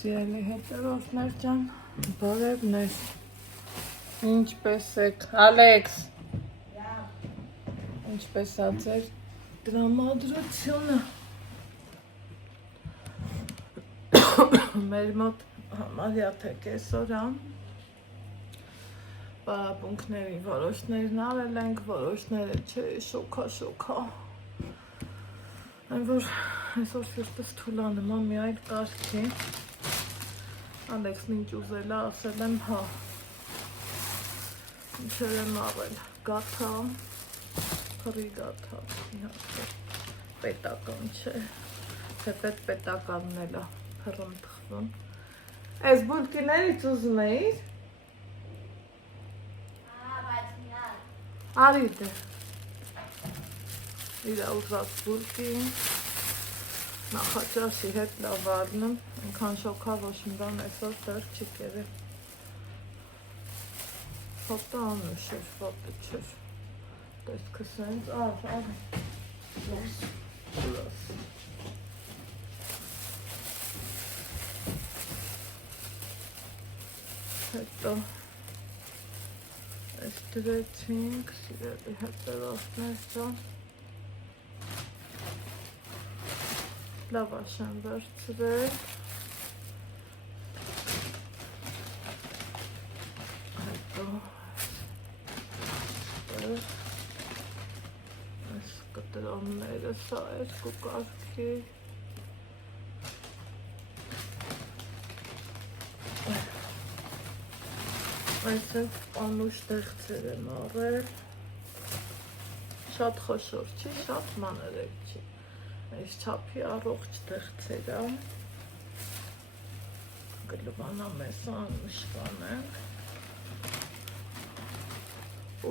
Սիրելի հետևորդներ ջան, բարևներ, ինչպես եք, Ալեքս, ինչպես ա ձեր տրամադրությունը, մեր մոտ համարյա թե կեսօր պարապունքների որոշներն արել ենք, որոշները չէ, շոքա, այն որ այսօր սիրտս թուլանում ա մի այլ կարգի, Ալեքսն ինչ ուզել ա, ասել եմ հա, ինչեր եմ արել, գաթա, փռի գաթա, իհարկե, պետական չէ, թե պետականն էլ ա, փռում թխվում, այս բուլկիներից ուզում էիր, արի դե, իրա ուզած բուլկին, նախաճաշի հետ լավ առնում, այնքան շոքա ոչ մի բան այսօր դեռ չի կերել, հոտը անուշ էր, հոտը չէր, տեսքը սենց, արի, հետո այս դրեցինք, սիրելի հետևորդներ ջան, լավաշ եմ վերցրել, հետո այս կտրոնները սա երկու կարգի, այսենք անուշ դեղցեր եմ առել, շատ խոշոր չի, շատ մանրեք չի, այս չափի առողջ դեղցեր ա, գլվանա մեզ անուշկանենք,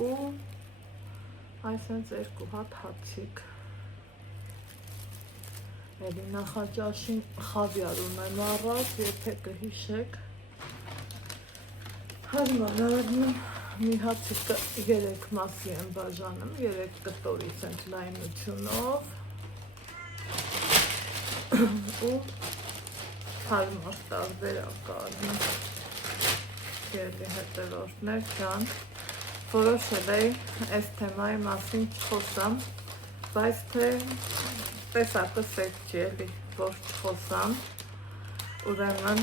ու այսենց երկու հատ հացիկ, էլի նախաճաշին խավիար ունեմ առած, եթե կհիշեք, հարմանարնում մի հացիկը 3 մասի եմ բաժանում, 3 կտորի սենց լայնությունով ու հարմար տարբերակալում սիրելի հետևորդներ ջան, որոշել էի այս թեմայի մասին չխոսամ, բայց թե տեսակս էդ չի էլի, որ չխոսամ, ուրեմն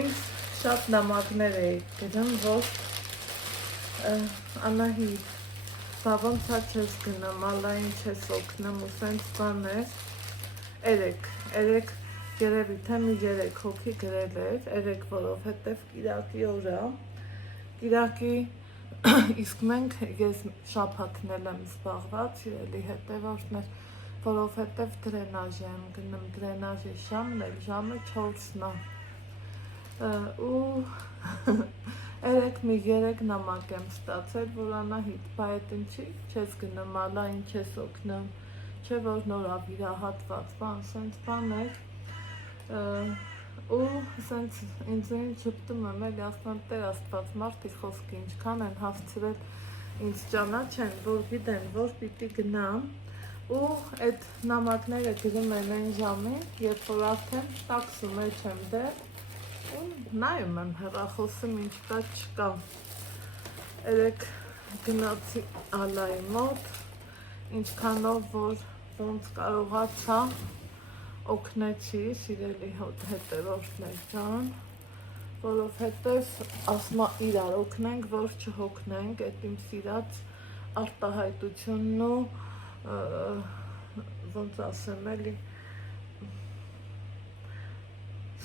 ինձ շատ նամակներ էի գրում, որ Անահիտ, բա ոնց ա չես գնում, ալա ինչ ես օգնում ու սենց բաներ, երեք երևի թե մի 3 հոգի գրել էր, որովհետև կիրակի օր ա, կիրակի իսկ մենք ես շաբաթն եմ զբաղված, սիրելի հետևորդներ, որովհետև դրենաժ եմ գնում, դրենաժի ժամն էլ ժամը 4-ն ա, ու երեք մի 3 նամակ եմ ստացել, որ Անահիտ, բա էդ ինչի չես գնում, ալա ինչ ես օգնում, չէ որ նոր ա վիրահատված, բան, սենց բաներ, ու սենց ինձ ժպտում եմ էլի, ասում Տեր Աստված, մարդի խոսքը ինչքան են հասցրել ինձ ճանաչեն, որ գիտեն, որ պիտի գնամ, ու այդ նամակները գրում են այն ժամին, երբ որ արդեն տաքսու մեջ եմ դեռ, ու նայում եմ հեռախոսում ինչ կա չկա, երեք գնացի Ալայի մոտ, ինչքանով որ ոնց կարողացա օգնեցի սիրելի հետևորդներ ջան, որովհետև ասում իրար օգնենք, որ չհոգնենք, այդ իմ սիրած արտահայտությունն ու ոնց ասեմ էլի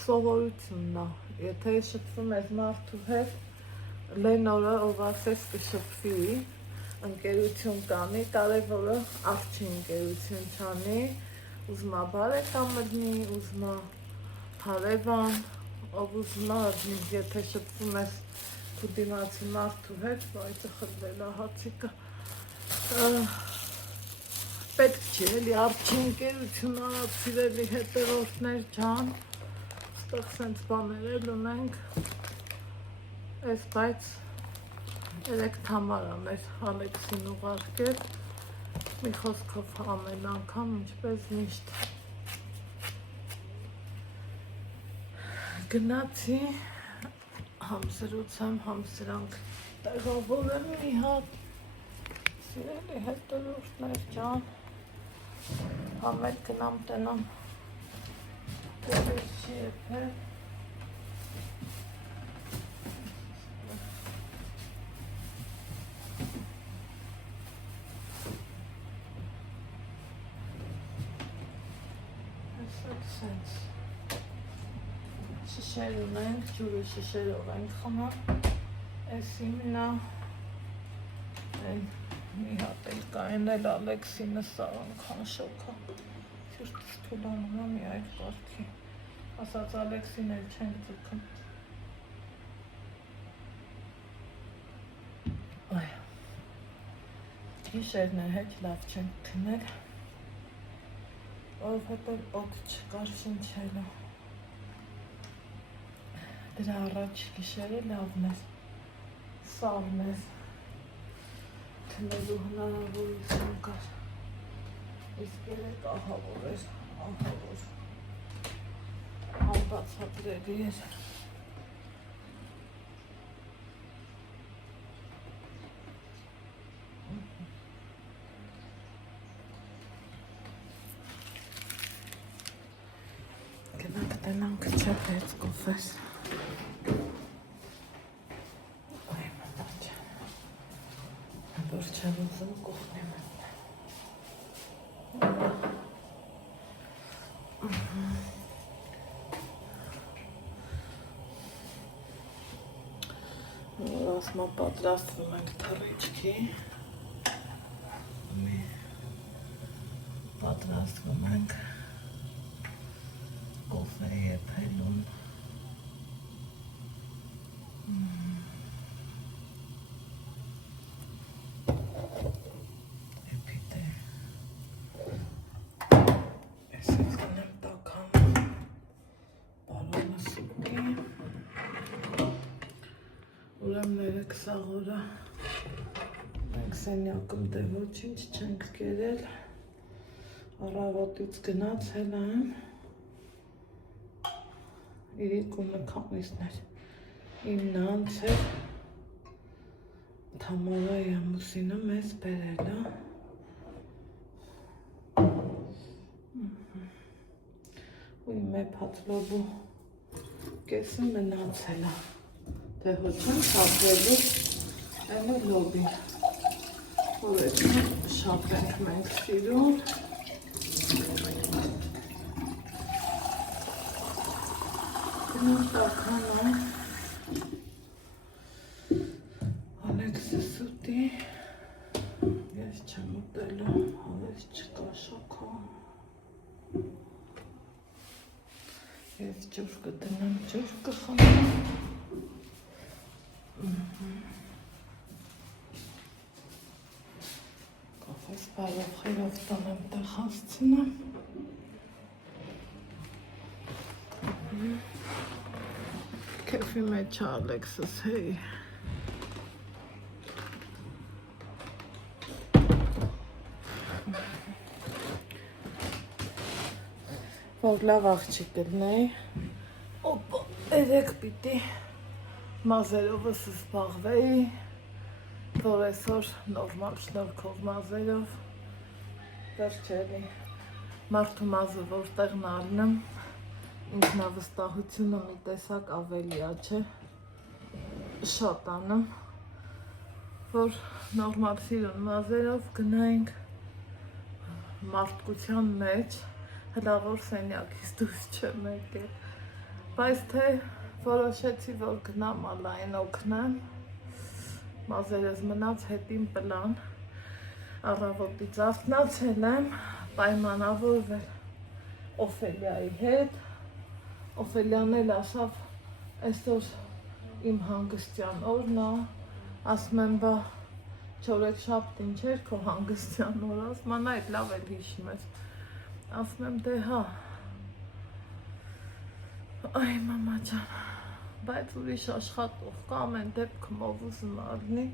սովորությունն ա, եթե շփվում ես մարդու հետ, Լենորը ով ասես կշփվի, ընկերություն կանի, կարևորը արջի ընկերություն չանի, ուզմա բարեկամ լինի, ուզմա հարևան, ով ուզմա լինի, եթե շփվում ես քո դիմացի մարդու հետ, բայց խլվել ա հացիկը, պետք չի էլի արջի ընկերություն արած սիրելի հետևորդներ ջան, ստեղ սենց բաներ էլ ունենք, ես բայց 3 թամար ա մեր Ալեքսին ուղարկել, մի խոսքով ամեն անգամ ինչպես միշտ Գնացի համսրուցամ, համսրանք տեղավորեմ մի հատ, սիրելի հետորորդներ ջան, համել գնամ տնամ դերես չի եփել, սենց շշեր ունենք, ջուրը շշերով ենք խմում, ես իմնա մի հատ էլ կային էլ Ալեքսինը սա անգան շոքա, սիրտս թուլանում է մի այդ կարգի, ասաց Ալեքսին էլ չենք ձգում, գիշերն է հետ լավ չենք քնել, որովհետև օդ չկար շնչելու, դրա առաջ գիշերը լավն էր, սավն էր, քնելու հնարավորություն կար, իսկ երեկ ահավոր էր, ահավոր, անբացատրելի էր, գնանք տնանք չէ պետք կոֆես, որ չեմ ուզում կողնեմ ասմա պատրաստվում ենք թռիչքի, պատրաստվում ենք կոֆե եփելուն, ուրեմ ներեք սաղորը, մենք սենյակում դե ոչինչ չենք կերել, առավոտից գնացել եմ, իրիկունը քամիսներ, 9 անցել, Թամարայի ամուսինը մեզ բերել է, ու իմ էփած լոբու կեսը մնացել է, թե հոչում շապրելու եմ է լոբին, որ էջում շապրենք մենք սիրուն, գնամ տաքանա, Ալեքսը սուտի, ես չեմ ուտելու, հավես չկա շոքա, ես ջուր կտնեմ, ջուր կխանեմ, կոֆես բարով խերով տանեմ տեղ հասցնեմ, քեֆի մեջ Ալեքսս հեյ, որ լավ աղջիկ կլնեի, օպա, երեք պիտի մազերովս զբաղվեի, որ այսօր նորմալ շնորհքով մազերով, վերջերի, մարդու մազը որտեղն առնեմ, ինքնավստահությունը մի տեսակ ավելիա չէ, շատ անում, որ նորմալ սիրուն մազերով գնայինք մարդկության մեջ, հլավոր սենյակից դուրս չեմ եկել, բայց թե որոշեցի, որ գնամ ալային օգնեմ, մազերս մնաց հետին պլան, առավոտից արթնացել եմ, պայմանավորվել Օֆելիայի հետ, Օֆելիան էլ ասավ, այսօր իմ հանգստյան օրն է, ասում եմ, բա չորեքշաբթին չէր քո հանգստյան օր, ասում եմ, այդ լավ էլ հիշում ես, ասում եմ, դե հա, այ մամա ջան, բայց ուրիշ աշխատող կա, ամեն դեպքում ով ուզում առնի,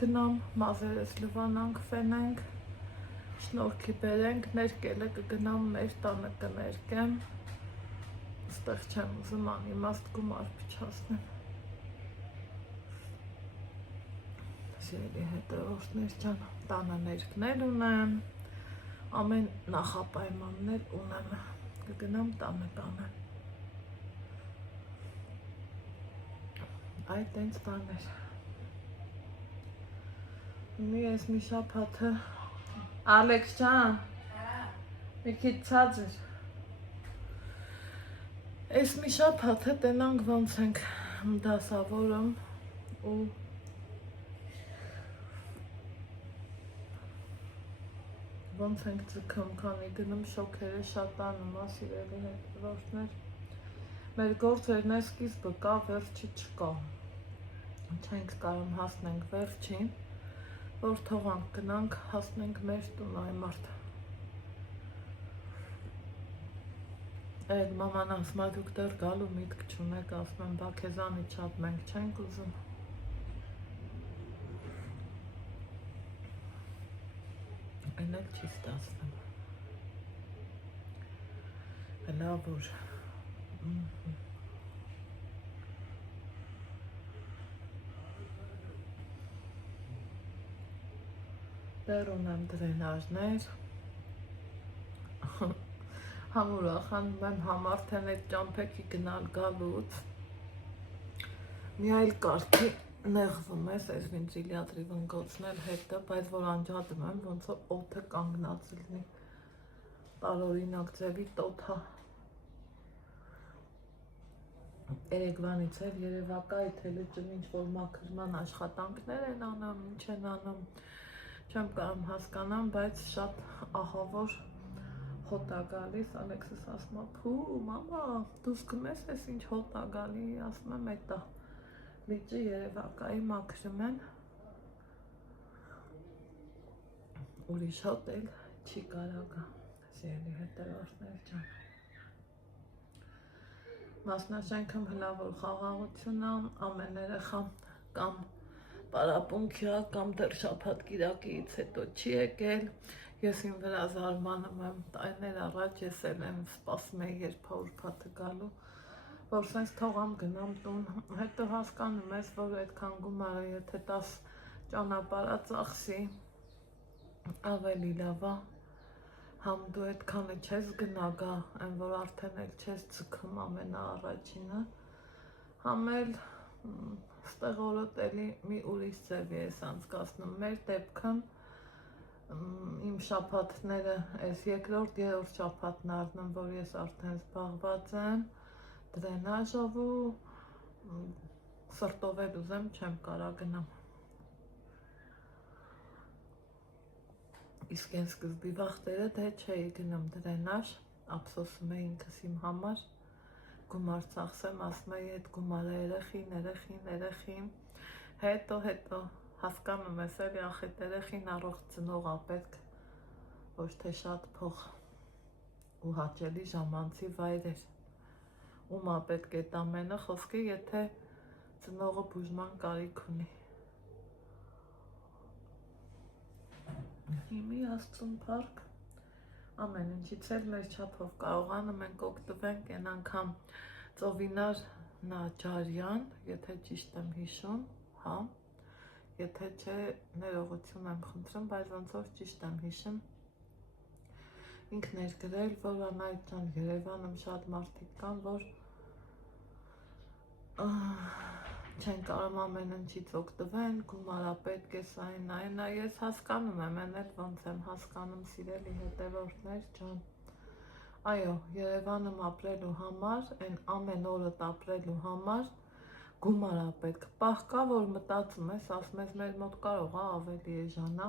գնամ, մազերս լվանանք, ֆենենք, շնորհքի բերենք, ներկելը կգնամ մեր տանը կներկեմ, Ստեղ չեմ ուզում անիմաստ գումար փչացնեմ։ Սիրելի հետևորդներ ջան, տանը ներքներ ունեմ, ամեն նախապայմաններ ունեմ, կգնամ տանը կանեմ։ Այդ տենց բաներ։ Ես մի շաբաթը Ալեքս ջան, մի քիչ ցածր։ Ես մի շաբաթը տենանք ոնց ենք դասավորում ու ոնց ենք ձգում, քանի գնում շոքերը շատ անում, սիրելի հետևորդներ։ Մեր գործերն սկիզբը կա, վերջը չկա։ Չենք կարող հասնենք վերջին, որ թողանք գնանք հասնենք մեր տուն այ մարդ։ Այդ մաման ասում է դուք դեռ գալու միտք չունեք, ասում եմ բա քեզանի չափ մենք չենք ուզում։ Այն էլ չի ստացվում։ Լավ որ դեռ ունեմ դրենաժներ, համուր ախանում եմ համարդեն այդ ճամփեքի գնալ գալուց, մի այլ կարգի նեղվում ես, այս վինտիլյատորի վնգոցներ հետը, բայց որ անջատում եմ, ոնց որ օդը կանգնած լինի, տարօրինակ ձևի տոթա։ Երեկվանից էլ երևակայ թելեջն ինչ-որ մաքրման աշխատանքներ են անում, ինչ են անում, չեմ կարող հասկանամ, բայց շատ ահավոր հոտ է գալիս, Ալեքսս ասում է, փու, մամա, դու զգում ես ինչ հոտ է գալի, ասում եմ, էտա, լիճը երևակայի մաքրում են, ուրիշ հոտ էլ չի կարող գա, սիրելի հետևորդներ ջան։ Մասնաշենքում հնարավոր խաղաղություն է, ամեն երեխա կամ պարապմունքյա կամ դեռ շաբաթ կիրակից հետո չի եկել, ես իմ վրա զարմանում եմ, տարիներ առաջ ես էլ եմ սպասում էի երբ ուրբաթը գալու, որ սենց թողամ գնամ տուն, հետո հասկանում ես, որ այդքան գումարը եթե 10 ճանապարհա ծախսի, ավելի լավ է, համ դու այդքանը չես գնա գա, այն որ արդեն էլ չես ձգում ամենաառաջինը, համ էլ ստեղ օրոտելի մի ուրիշ ձևի ես անցկացնում, մեր դեպքում իմ շաբաթները, այս երկրորդ, երրորդ շաբաթն առնում, որ ես արդեն զբաղված եմ դրենաժով ու սրտով էլ ուզեմ, չեմ կարող գնամ։ Իսկ այն սկզբի վաղտերը դե չէի գնում դրենաժ, ափսոսում էի ինքս իմ համար, գումար ծախսեմ, ասում էի այդ գումարը երեխին, հետո հասկանում ես էլի ախետ երեխին առողջ ծնող ա պետք, ոչ թե շատ փող ու հաճելի ժամանցի վայրեր, ում ա պետք այդ ամենը, խոսքի եթե ծնողը բուժման կարիք ունի։ Հիմի Աստծուն փառք, ամեն ինչից էլ մեր չափով կարողանում ենք օգտվենք, այն անգամ Ծովինար Նաջարյան, եթե ճիշտ եմ հիշում, հա, եթե չէ ներողություն եմ խնդրում, բայց ոնց որ ճիշտ եմ հիշում, ինքն էր գրել, որ Անահիտ ջան, Երևանում շատ մարդիկ կան, որ չեն կարող ամեն ինչից օգտվեն, գումարա պետք է այն, ես հասկանում եմ, այն էլ ոնց եմ հասկանում, սիրելի հետևորդներ ջան, այո, Երևանում ապրելու համար, այն ամեն օրդ ապրելու համար գումարա պետք, պահ կա, որ մտածում ես, ասում ես մեր մոտ կարող է ավելի էժանա,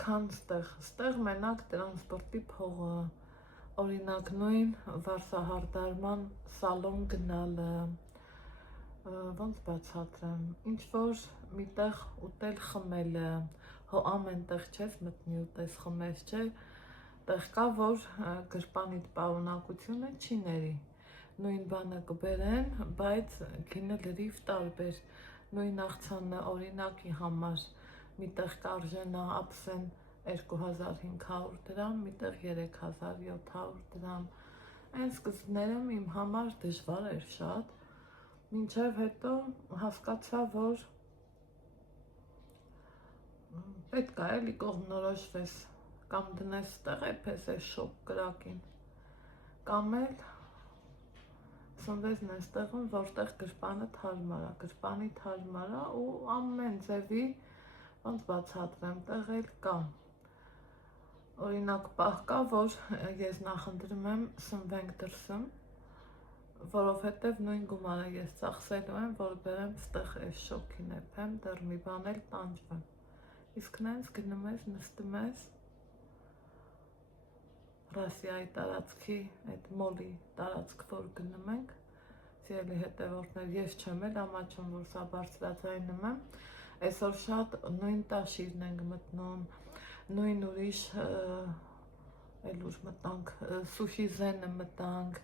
քան ստեղ մենակ տրանսպորտի փողը, օրինակ նույն վարսահարդարման սալոն գնալը, ոնց բացատրեմ, ինչ-որ միտեղ ուտել խմելը, հո ամեն տեղ չես մտնի ուտես խմես, չէ, տեղ կա, որ գրպանիդ պարունակությունը չի ների, նույն բանը կբերեն, բայց գինը լրիվ տարբեր, նույն աղցանը օրինակի համար, միտեղ կարժենա ապսեն 2500 դրամ, միտեղ 3700 դրամ, Այն սկզբներում իմ համար դժվար էր շատ, մինչև հետո հասկացա, որ պետք է էլի կողմնորոշվես, կամ դնես տեղ էպես է շոկ կրակին, կամ էլ սնվես նես տեղում, որտեղ գրպանը թարմար է ու ամեն ձևի ոնց բացատրեմ, տեղ էլ կա։ Օրինակ պահ կա, որ ես նախընտրում եմ սնվենք դրսում, որովհետև նույն գումարը ես ծախսելու եմ, որ բերեմ ստեղ այս շոքին էփեմ, դեռ մի բան էլ տանջվեմ։ Իսկ նենց գնում ես, նստում ես Ռասիայի տարածքի, այդ մոլի տարածք, որ գնում ենք, սիրելի հետևորդներ, ես չեմ էլ ամաչում, որ սա բարձրաձայնում եմ, այսօր շատ նույն տաշիրն ենք մտնում, նույն ուրիշ էլ ուր մտանք, սուշի զենը մտանք,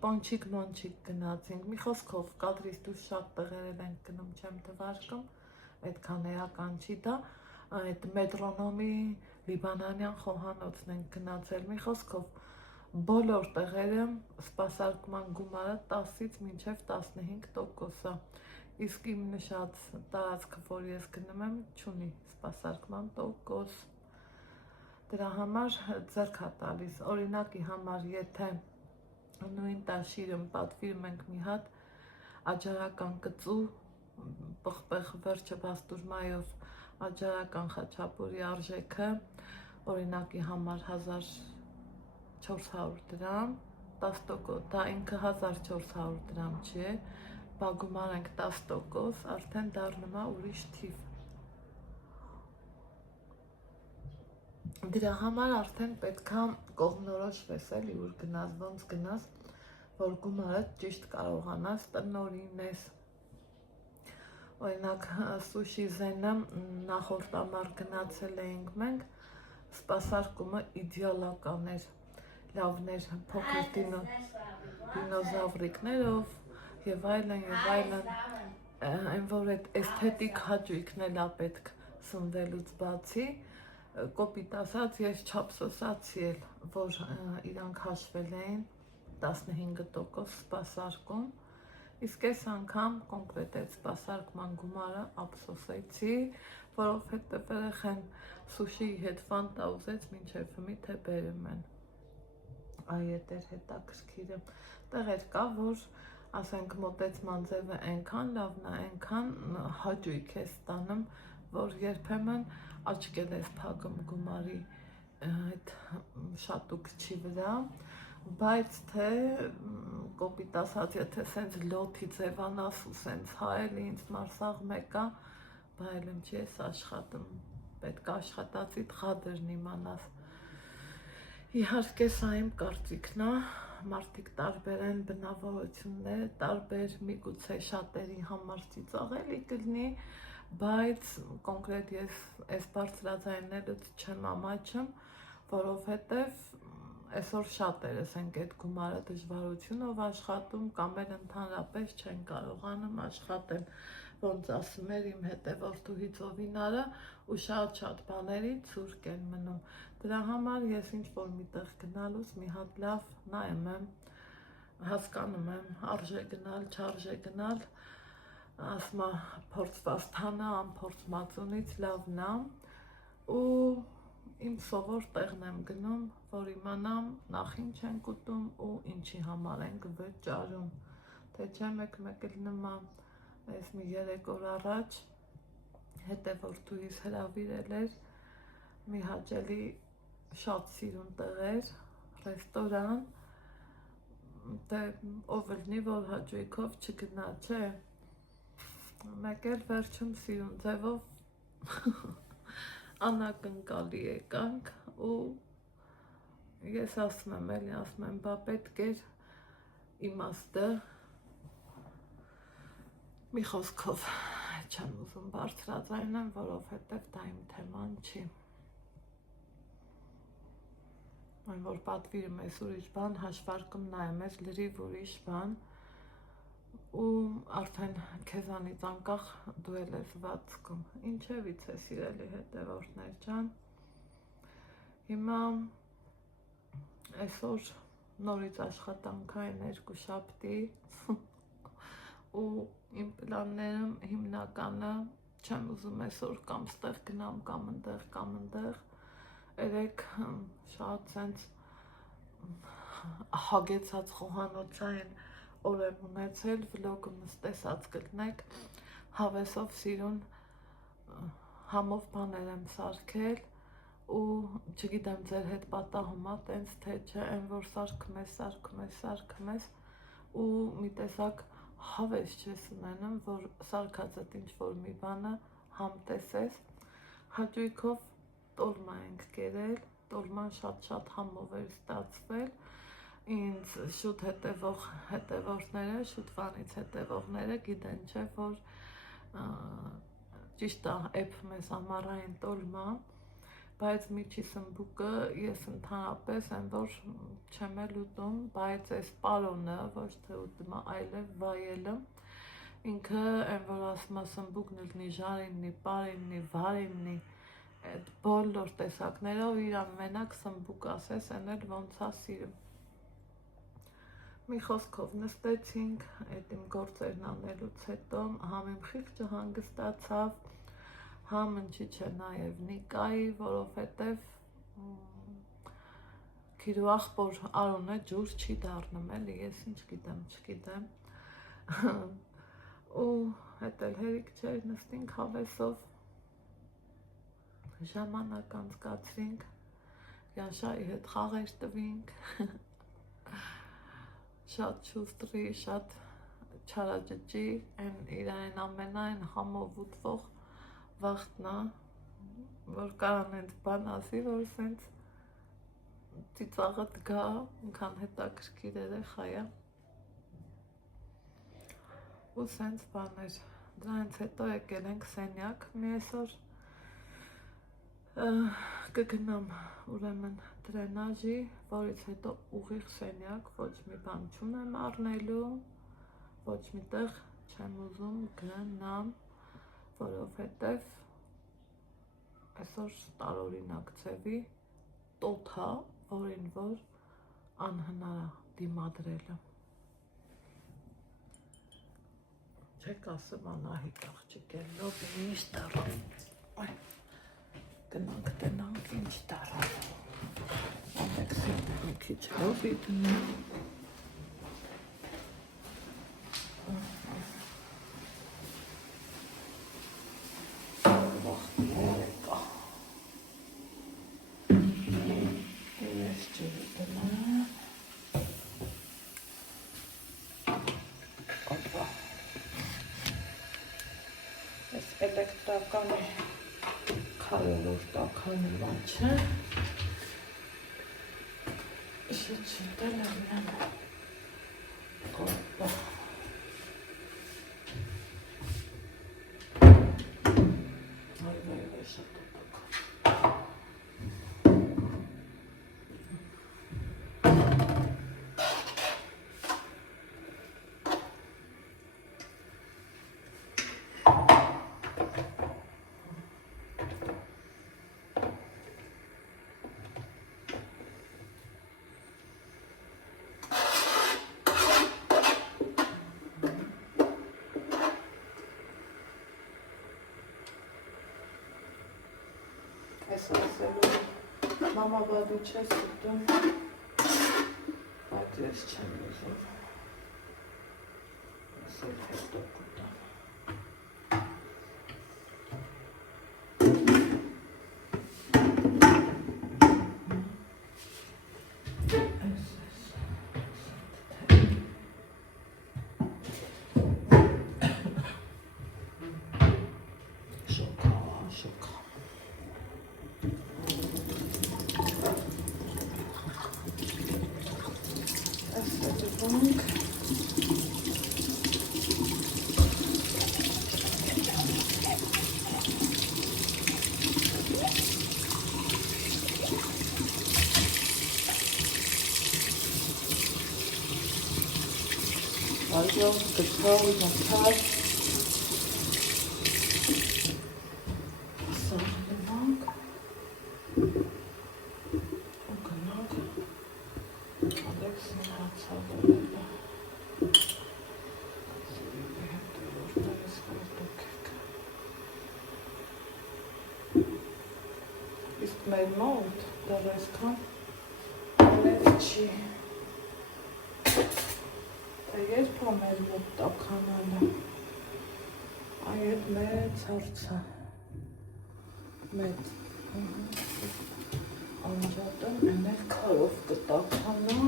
պոնչիկ գնացինք, մի խոսքով կադրից դուրս շատ տեղեր ենք գնում, չեմ թվարկում, այդքան էական չի դա, այդ մետրոնոմի լիբանանյան խոհանոցն ենք գնացել, մի խոսքով բոլոր տեղերը սպասարկման գումարը 10-ից մինչև 15% է, իսկ իմ նշած տարածքը, որ ես գնում եմ, չունի սպասարկման տոկոս, դրա համար ձեռք է տալիս, օրինակի համար, եթե նույն տաշիրում պատվիրում ենք մի հատ աջարական կծու, պղպեղ վերջը բաստուրմայով աջարական խաչապուրի արժեքը, օրինակի համար 1400 դրամ, 10%, դա ինքը 1400 դրամ չի, բա գումարենք 10%, արդեն դառնում է ուրիշ թիվ։ Դրա համար արդեն պետքա կողմնորոշվես էլի, ուր գնաս, ոնց գնաս, որ գումարը ճիշտ կարողանաս տնօրինես։ Օրինակ սուշի զենը նախորդ ամառ գնացել էինք մենք, սպասարկումը իդեալական էր, լավներ, փոքր դինոզավրիկներով եւ այլն, այն որ այդ էսթետիկ հաճույքն էլ է պետք սնվելուց բացի, կոպիտ ասած, ես չափսոսացի էլ, որ իրանք հաշվել էին 15% սպասարկում, իսկ այս անգամ կոնկրետ այդ սպասարկման գումարը ափսոսեցի, որովհետև երեխան սուշիի հետ ֆանտա ուզեց, մինչև հմի թե բերում են։ Այ էդ էր հետաքրքիրը։ Տեղեր կա, որ ասենք մոտեցման ձևը այնքան լավն է, այնքան հաճույք է ստանում, որ երբեմն աչքել ես փակում գումարի այդ շատուկչի վրա, բայց թե կոպիտ ասած, եթե սենց լոթի ձևանաս ու սենց հայելի ինձ մարսաղ մեկա, բայլն չի ես աշխատում, պետք աշխատացիդ խադրն իմանաս։ Իհարկե սա իմ կարծիքն է, մարդիկ տարբեր են, բնավորությունները տարբեր, միգուցե շատերի համար ծիծաղելի կլինի, բայց կոնկրետ ես այս բարձրաձայնելուց չեմ ամաչում, որովհետև այսօր շատերս ենք այդ գումարը դժվարությունով աշխատում կամ էլ ընդհանրապես չեն կարողանում աշխատել, ոնց ասում էր իմ հետևորդուհի Ծովինարը, ու շատ բաների ցուրկ են մնում։ Դրա համար ես ինչ-որ միտեղ գնալուց մի հատ լավ նայում եմ, հասկանում եմ, արժե գնալ, չարժե գնալ, ասма փորձված թանը, անփորձ մածունից լավն է, ու իմ սովոր տեղն եմ գնում, որ իմանամ նախ ինչ ենք ուտում ու ինչի համար ենք վճարում, թե չէ մեկ էլ նման, այս մի 3 օր առաջ հետևորդուհիս հրավիրել էր մի հաճելի շատ սիրուն տեղեր, ռեստորան, դե ով լինի, որ հաճույքով չգնա, չէ, մեկ էլ վերջում սիրուն ձևով անակնկալի եկանք ու ես ասում եմ էլի, ասում եմ, բա պետք էր իմաստը, մի խոսքով չեմ ուզում բարձրաձայնեմ, որովհետև դա իմ թեման չի։ Այն որ պատվիրում ես ուրիշ բան, հաշվարկում նայում ես լրիվ ուրիշ բան ու արդեն քեզանից անկախ դու էլ ես վատցքում։ Ինչևից է սիրելի հետևորդներ ջան։ Հիմա Այսօր նորից աշխատանքային երկուշաբթի ու իմ պլաններում հիմնականը չեմ ուզում այսօր կամ ստեղ գնամ կամ ընդեղ երեք շատ սենց հագեցած խոհանոցային օր եմ ունեցել, վլոգը տեսած կլնեք, հավեսով սիրուն համով բաներ եմ սարքել ու չգիտեմ ձեր հետ պատահում է տենց թե չէ, այն որ սարքում ես ու մի տեսակ հավես չես ունենում, որ սարքածդ ինչ-որ մի բանը համ տեսես, հաճույքով տոլմա ենք կերել, տոլման շատ համով էր ստացվել, ինձ շուտ շուտվանից հետևողները գիտեն չէ, որ ճիշտ է էփում ես ամառային տոլմա, բայց միջի սմբուկը ես ընդհանրապես այն որ չեմ էլ ուտում, բայց այս պարոնը ոչ թե ուտում այլև վայելը, ինքը այն որ ասում է սմբուկն լինի ժարիննի, պարիննի, վարիննի, այդ բոլոր տեսակներով իրան մենակ սմբուկ ասես, այն էլ ոնց է սիրում։ Մի խոսքով նստեցինք, այդ իմ գործերն անելուց հետո համ իմ խիղճը հանգստացավ, համ ընչի չէ նաև Նիկայի, որովհետև քիրու ախպոր Արոնը ջուր չի դառնում էլի, ես ինչ գիտեմ, չգիտեմ, ու հետ էլ հերիք չէր, նստինք հավեսով, ժամանակ անցկացրինք, Յանշայի հետ խաղեր տվինք, շատ շուստրի, շատ չարաճճի, իրան ամենայն համով ուտվող վաղտնա, որ կարան այդ բան ասի, որ սենց ծիծաղդ գա, ինքան հետաքրքիր երեխա է, ու սենց բաներ, դրանից հետո եկել ենք սենյակ մի այսօր, կգնամ ուրեմն տրենաժի, որից հետո ուղիղ սենյակ, ոչ մի բան չունեմ առնելու, ոչ մի տեղ չեմ ուզում գնամ, որովհետև այսօր տարօրինակ ձևի տոթա, որին որ անհնար է դիմադրելը։ Չեք ասում Անահիտ աղջիկ էլ լոբի ինչ տարավ, գնանք տնանք ինչ տարավ, ամեքսին մի քիչ լոբի դնեմ, էլեկտրականի կարևոր տաքանի բան չէ, շիտ-շիտել եմ կորպա, այվայվ է շատ ուտակ, Ես ասելու մամա բադու չես ուտում, բայց ես չեմ ուզում, ես էլ հետո կուտամ։ Այո, գտավ, գտավ, սարդնանք, ու գնանք remote, dar այսքան լավ չի։ Երբ է մեր մոտ տաքանալը։ Այդ մեծ հարցը։ Մեծ։ Անջատը մենակ քարով կտաքանա։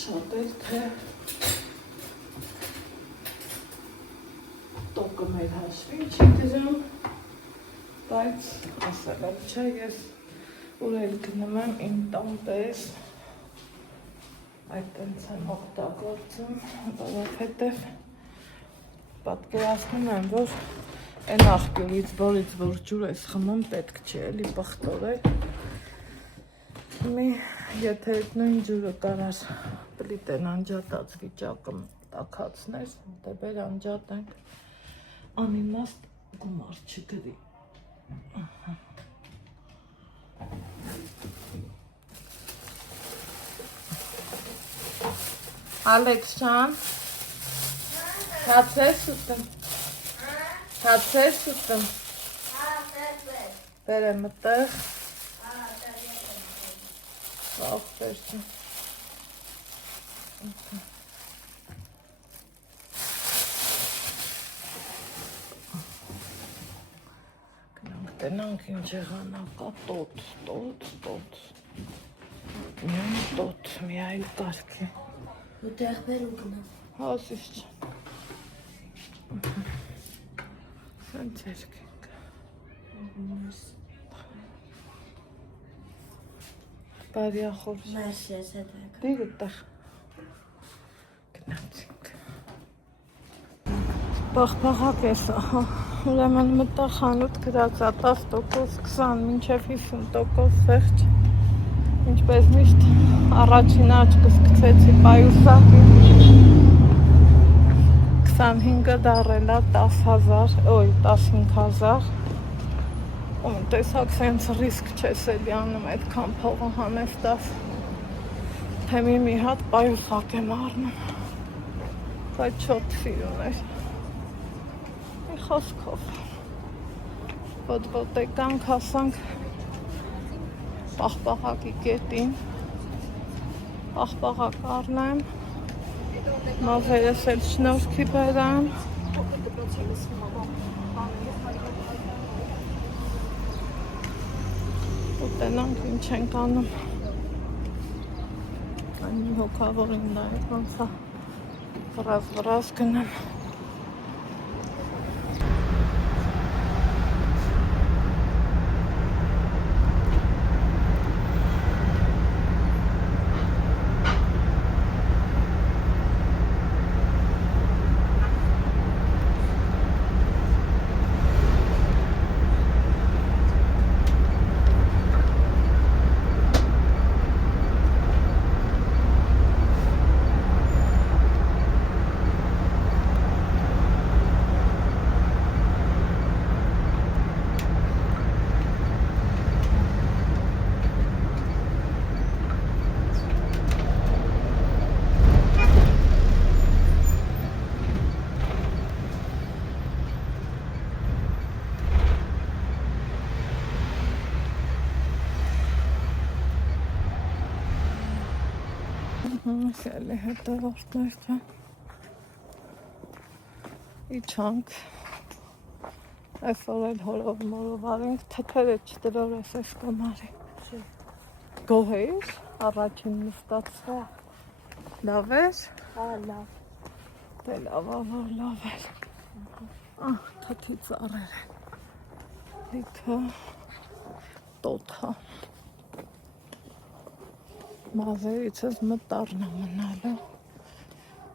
Շատ էլ թե տոկը մեր հաշվին չի դրում, բայց ասել էլ չէ, ես ուր էլ գնում եմ իմ տան պես այդ տենց եմ օգտագործում, որովհետև պատկերացնում եմ, որ այն աղբյուրից, որից որ ջուր ես խմում, պետք չի էլի պղտորել։ Եթե այդ նույն ջուրը կարար պլիտեն անջատած վիճակը տաքացնես, դե բեր անջատենք, անիմաստ գումար չգրի։ Ալեքս ջան, հացես ուտում։ Հացես ուտում։ Բերեմ մտեղ։ Աղ բերցին։ Գնանք տենանք ինչ եղանակա, տոտ։ Միայն տոտ, մի այլ կարգ է։ Ուտեղ բերում գնամ։ Հազիվ չան։ Սենց երկենք։ Բարյախոր։ Մերսի ես հետ եք։ Դիր ուտեղ։ Գնացինք։ Պաղպաղակ ես, ահա, ուրեմն մտա խանութ գրածա 10%, 20, մինչև 50% սեղջ։ Ինչպես միշտ առաջին աչքս գցեցի պայուսակի 25-ը դարելա 15,000 ու տեսակ սենց ռիսկ չես էլի անում այդքան փողը հանես թե մի հատ պայուսակ եմ առնում բայց չոտ սիրուն էր մի խոսքով ոտվոտ եկանք հասանք պաղպաղակի կետին պաղպաղակ առնեմ մազերս էլ շնորհքի բերեմ ուտենանք ինչ ենք անում այն հոգավորին նայեք ոնց է վրազ գնեմ Սելի հետևորդներ ջան իջանք այսօր էլ հորով մորով արինք թթերը չտրորես ես կոմարի գոհ էիր առաջին նստածվա լավ էր լավ դե լավ էր թթի ծառեր լիքը տոթա մազերիցս մտարնա մնալը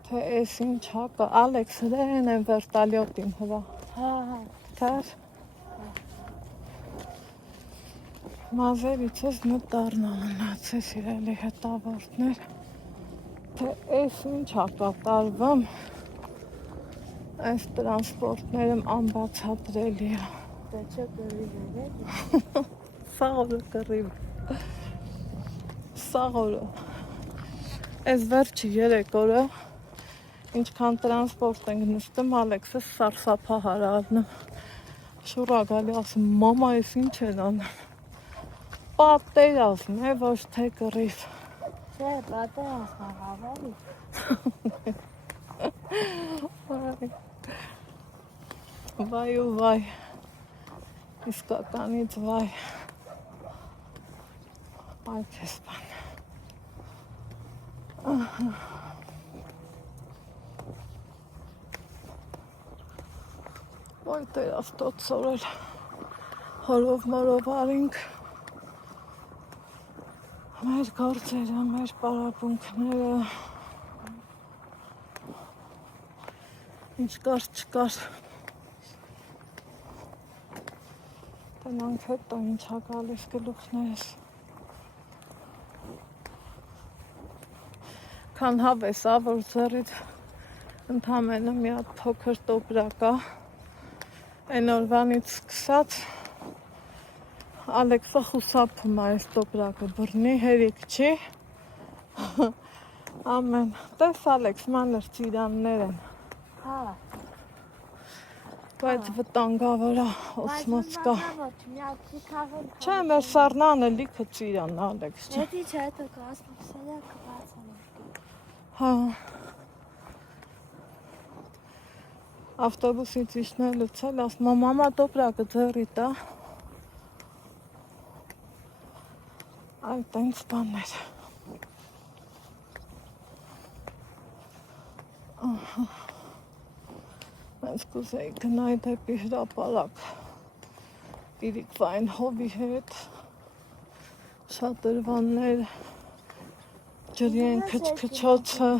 թե էս ինչ հակա Ալեքս հրեն են վերտալյոտին հրա թար մազերիցս մտարնա մնացես իրելի հետավորտներ թե էս ինչ հակա տարվամ այս տրանսպորտներում անբացատրելի է դա չէ կռիվ է սաղորը կռիվ Սաղորը, այս վերջի 3 օրը, ինչքան տրանսպորտ ենք նստում, Ալեքսը սարսափահար առնում, Շուռա գալի ասում, մամա ես ինչ են անում։ Պատեր ասում, ոչ թե կռիվ։ Չէ, պատեր ասում, հավելի։ Վայ ու վայ, իսկականից վայ, այ քեզ բան։ Ոյ Տեր Աստծո սորել, հորով մորով արինք, մեր գործերը, մեր պարապունքները, ինչ կար չկար, տնանք հետո ինչ ա գալիս գլուխներս, քան հավես ա, որ ձեռիդ ընդամենը մի հատ փոքր տոպրակ ա, այն օրվանից սկսած Ալեքսը խուսափում ա այս տոպրակը բռնի, հերիք չի, ամեն, տես Ալեքս, մանր ծիրաններ են, բայց վտանգավոր ա, osmoց կա, չէ, մեր սառնանը լիքը ծիրան ա, Ալեքս, չէ, Հետի չէ, հետո կասում, սելյակը բացանում, հա, ավտոբուսից իջնելուց էլ ասում, մամա տոպրակը ձեռիդ ա, այ տենց բաններ, Մենք կուզեի գնայի դեպի հրապարակ Իրիկվային հովի հետ, շատ դրվաններ, ջրի են քչքչոցը,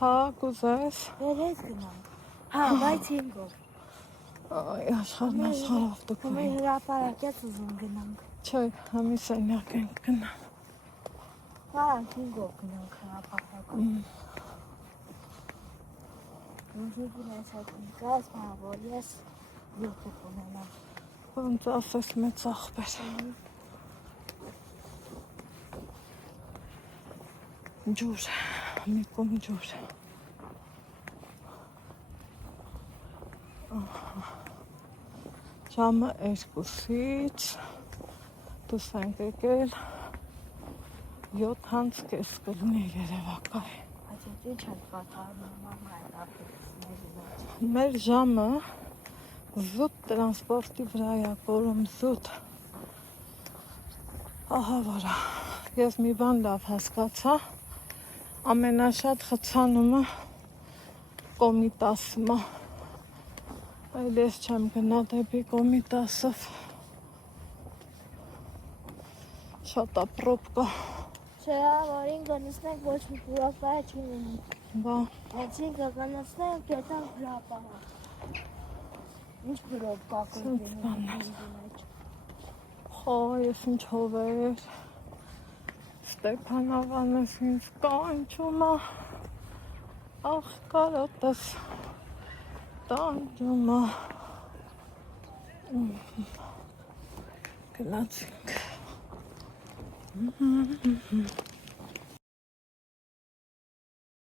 հա, կուզես, Մեր հետ գնանք, հա, բայց ինգով, այ աշխարհն ավտոկոլ մեր հրապարակ ես ուզում գնանք, չէ, համի սենյակ ենք գնա, Պարանք ինգով գնանք հրապարակում, Ինգիգին ես հետում կաս, որ ես յութուբ ունենամ, ոնց ասես մեծ աղբեր, ջուր, մի կում ջուր, ժամը 2-ից դուս ենք եկել 7:30 կլինի երևակայ, Բայց ես ինչ եմ պատահում, մամա է ապրեցների մեջ, մեր ժամը զուտ տրանսպորտի վրա է կորում զուտ, ահա որա, ես մի բան լավ հասկացա, ամենաշատ խցանումը Կոմիտասում է, այլ ես չեմ գնա դեպի Կոմիտասով, շատ է պրոբկա, Չէ, որ ինգը նստենք ոչ մի պրոբկա չունենք, բա, հենց ինգը կնստենք կետանք հրապարակ, ինչ պրոբկա կնենք, խո ես ինչ հովեր, Ստեփանավանս ինձ կանչում է, ախ կարոտս, տանջում է, գնացինք,